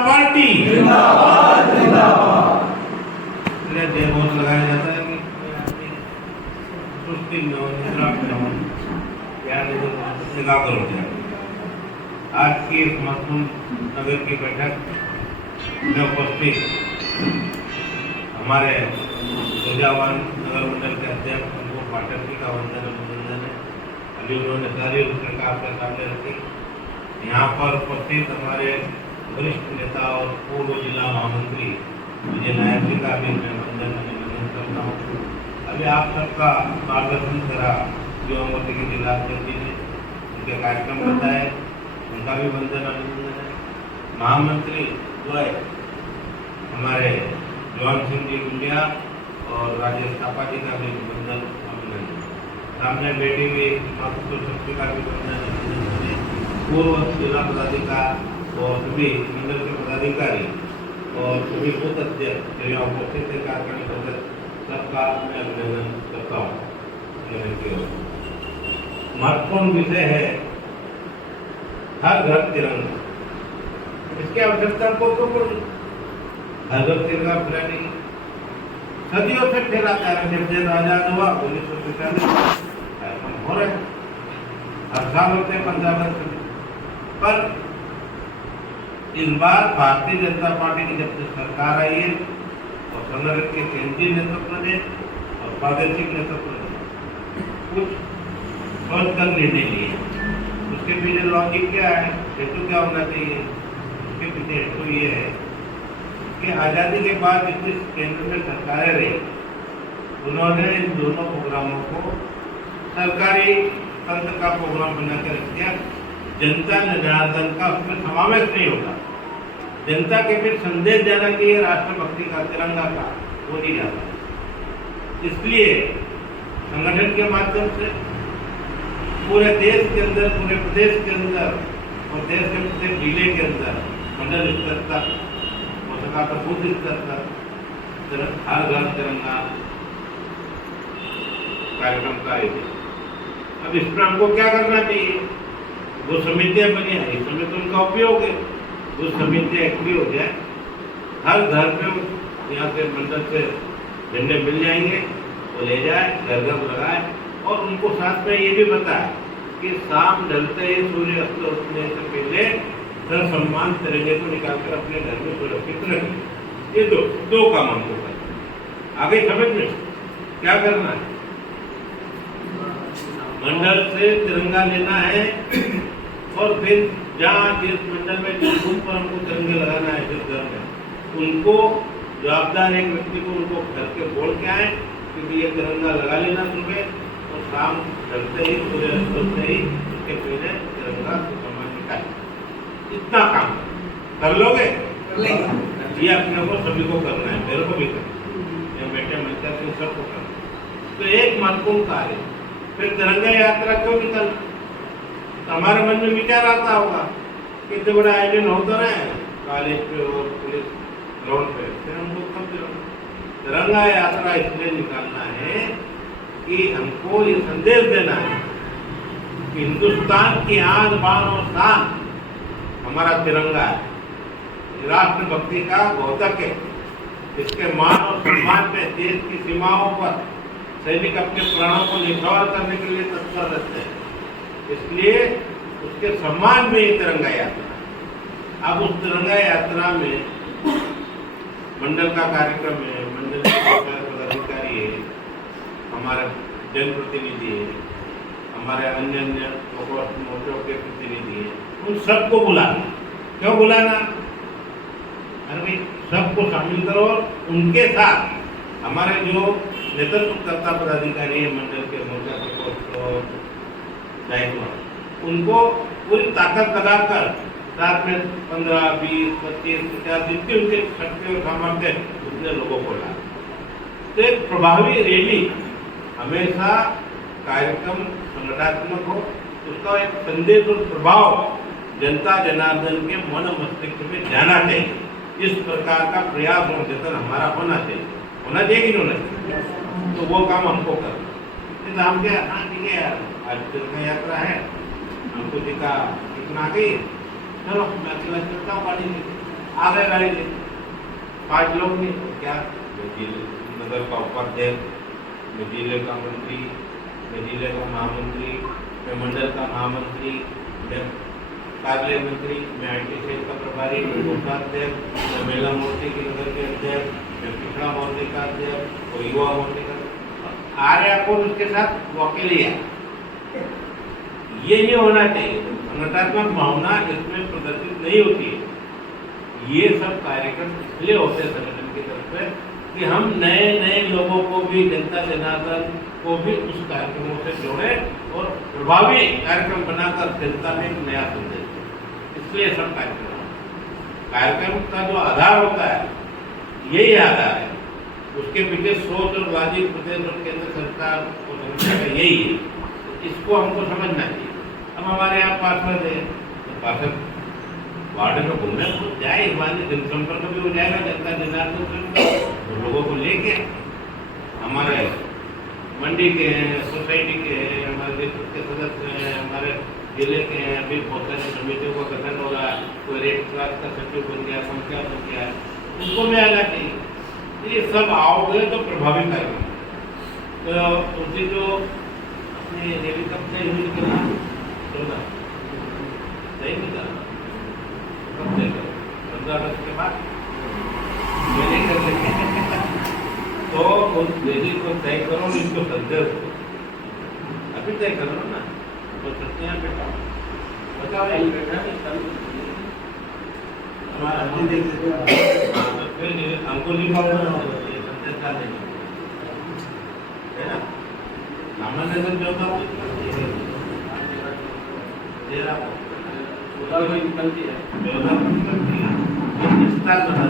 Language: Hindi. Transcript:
पार्टी जिंदाबाद जिंदाबाद। देर बहुत लगाया जाता है कि सुस्ती में हो, निद्रा में हो, या निगाह कर हो जाए। आज की इस महत्वपूर्ण नगर की बैठक में उपस्थित हमारे ऊर्जावान नगर मंडल के अध्यक्ष अनुभव पाठक जी का वंदन अभिनंदन है। अभी उन्होंने सारी रूपरेखा आपके सामने रखी। यहाँ पर उपस्थित हमारे वरिष्ठ नेता और पूर्व जिला महामंत्री विजय नायक जी का भी मैं वंदन अभिनंदन करता हूँ। अभी आप सबका मार्गदर्शन करा जो अमृति के जिला अध्यक्ष जी ने उनके कार्यक्रम बताए, उनका भी वंदन अभिनंदन है। महामंत्री द्वय हमारे जवान सिंह जी गुंडिया और राजेश थापा जी का भी वंदन अभिनंदन। सामने बैठी हुई मातृ शक्ति का भी वंदन अभिनंदन। पूर्व जिला पदाधिकारी और सभी मंडल के पदाधिकारी और सभी बूथ अध्यक्ष यहाँ उपस्थित कार्यक्रम सदस्य सबका मैं अभिनंदन करता हूँ। महत्वपूर्ण विषय है हर घर तिरंगा। इसकी आवश्यकता को तो पड़ी। हर घर तिरंगा फहराने की सदियों से फहराता है। जब दिन आजाद हुआ 1947 कार्यक्रम हो रहे हैं, हर साल होते हैं 15 अगस्त। पर इस बार भारतीय जनता पार्टी की जब से सरकार आई है और संगठन के केंद्रीय नेतृत्व ने और प्रादेशिक नेतृत्व ने कुछ सोच कर निर्णय लिए। उसके पीछे लॉजिक क्या है, हेतु क्या होना चाहिए? उसके पीछे हेतु ये है कि आज़ादी के बाद जितनी केंद्र में सरकारें रही, उन्होंने इन दोनों प्रोग्रामों को सरकारी तंत्र का प्रोग्राम बनाकर रख दिया। जनता जनार्दन का उसमें समावेश नहीं होता। जनता के बीच संदेश जाना चाहिए राष्ट्रभक्ति का, तिरंगा का, वो नहीं जाता। इसलिए संगठन के माध्यम से पूरे देश के अंदर, पूरे प्रदेश के अंदर और देश के प्रत्येक जिले के अंदर मंडल स्तर तक हो सका तो बूथ स्तर तक हर घर तिरंगा कार्यक्रम का आयोजन। अब इसमें हमको क्या करना चाहिए? वो समितियां बनी है, इस समय तो उनका उपयोग है। वो समितियां एक्टिव हो जाए, हर घर में यहाँ से मंडल से झंडे मिल जाएंगे, वो ले जाए, घर घर लगाए और उनको साथ में ये भी बताए कि शाम ढलते ही सूर्य अस्त होने से पहले सर सम्मान तिरंगे को निकालकर अपने घर में सुरक्षित रखें। ये दो काम हमको करना। आगे समझ में क्या करना है? मंडल से तिरंगा लेना है और फिर जहाँ जिस मंडल में जिस बूथ पर हमको तिरंगे लगाना है, जिस घर में, उनको जवाबदार एक व्यक्ति को उनको घर के बोल के आए कि ये तिरंगा लगा लेना सुबह और शाम ढलते ही, सूर्य अस्त होते ही उसके पहले तिरंगा को सम्मान निकाले। इतना काम कर लोगे? ये अपने को सभी को करना है, मेरे को भी करना है, बेटे मिलता है सबको करना। तो एक महत्वपूर्ण कार्य। फिर तिरंगा यात्रा क्यों निकलना? तो हमारे मन में विचार आता होगा कि इतने बड़ा आयोजन होता है कॉलेज पे और पुलिस ग्राउंड पे, फिर हमको कब तिरंगा यात्रा इसलिए निकालना है कि हमको ये संदेश देना है कि हिंदुस्तान की आन बान और शान हमारा तिरंगा है। राष्ट्रभक्ति का द्योतक है। इसके मान और सम्मान में देश की सीमाओं पर सैनिक अपने प्राणों को न्यौछावर करने के लिए तत्पर रहते हैं। इसलिए उसके सम्मान में ये तिरंगा यात्रा। अब उस तिरंगा यात्रा में मंडल का कार्यक्रम है, मंडल के पदाधिकारी है, हमारे जनप्रतिनिधि है, हमारे अन्य मोर्चों के प्रतिनिधि है, उन सबको बुलाना। क्यों बुलाना? अरे भाई सबको शामिल करो और उनके साथ हमारे जो नेतृत्वकर्ता पदाधिकारी है मंडल के मोर्चा के दायित्व, उनको पूरी ताकत लगाकर साथ में 15, 20, 25, 50 जितनी उनके शक्ति और सामर्थ्य उतने लोगों को ला। तो एक प्रभावी रैली हमेशा कार्यक्रम संगठनात्मक हो, उसका एक संदेश और प्रभाव जनता जनार्दन के मन मस्तिष्क में जाना चाहिए। इस प्रकार का प्रयास और जतन हमारा होना चाहिए। होना चाहिए कि नहीं होना चाहिए? तो वो काम हमको करना। हम क्या, हाँ ठीक है यार, आज तिरंगा यात्रा है, हमको दिखा कितना आ गई, चलो मैं अगला चलता हूँ गाड़ी में, आ गए गाड़ी ले 5 लोग नहीं तो क्या, मैं जिले नगर का उपाध्यक्ष, मैं जिले का मंत्री, मैं जिले का महामंत्री, मैं मंडल का महामंत्री, मैं कार्यालय मंत्री, मैं IT सेल का प्रभारी, मैं कोषाध्यक्ष, मैं महिला मोर्चे के नगर के अध्यक्ष, मैं पिछड़ा मोर्चे का अध्यक्ष और युवा मोर्चे का आ रहा कौन उसके साथ वो अकेले आया। ये नहीं होना चाहिए, संगठनात्मक भावना इसमें प्रदर्शित नहीं होती है। ये सब कार्यक्रम इसलिए होते हैं संगठन की तरफ से कि हम नए नए लोगों को भी, जनता जनार्दन को भी उस कार्यक्रमों से जोड़े और प्रभावी कार्यक्रम बनाकर जनता में एक नया संदेश दें। इसलिए सब कार्यक्रम का जो आधार होता है यही आधार है, उसके पीछे सोच और राजीव प्रदेश और केंद्र सरकार और संगठन का यही है। इसको हमको समझना चाहिए। अब हमारे यहाँ पार्षद है, तो पार्षद वार्ड में घूमने तो जाए, हमारे जनसंपर्क भी हो जाएगा जनता जनार्दन से, तो लोगों को लेके हमारे मंडी के हैं, सोसाइटी के हैं, हमारे नेतृत्व के सदस्य हैं, हमारे जिले के हैं, अभी बहुत सारी समितियों का गठन हो रहा है, कोई रेड क्लास का सचिव बन गया, संख्या बन गया, उनको भी आना चाहिए। ये सब आओगे तो प्रभावी कार्यक्रम। तो उसकी जो अपनी रैली कब तय हुई करना 14 तय नहीं करना, कब तय करो 15 अगस्त के बाद मैंने कर लेंगे। तो उस रैली को तय करो, इसको संदेश दो, अभी तय करो ना, तो सत्य यहाँ बैठा बताओ हमको लिखा संदेश का नहीं है ना, नामांकन जो होता है निकलती है, व्यवस्था निकलती है, विस्तार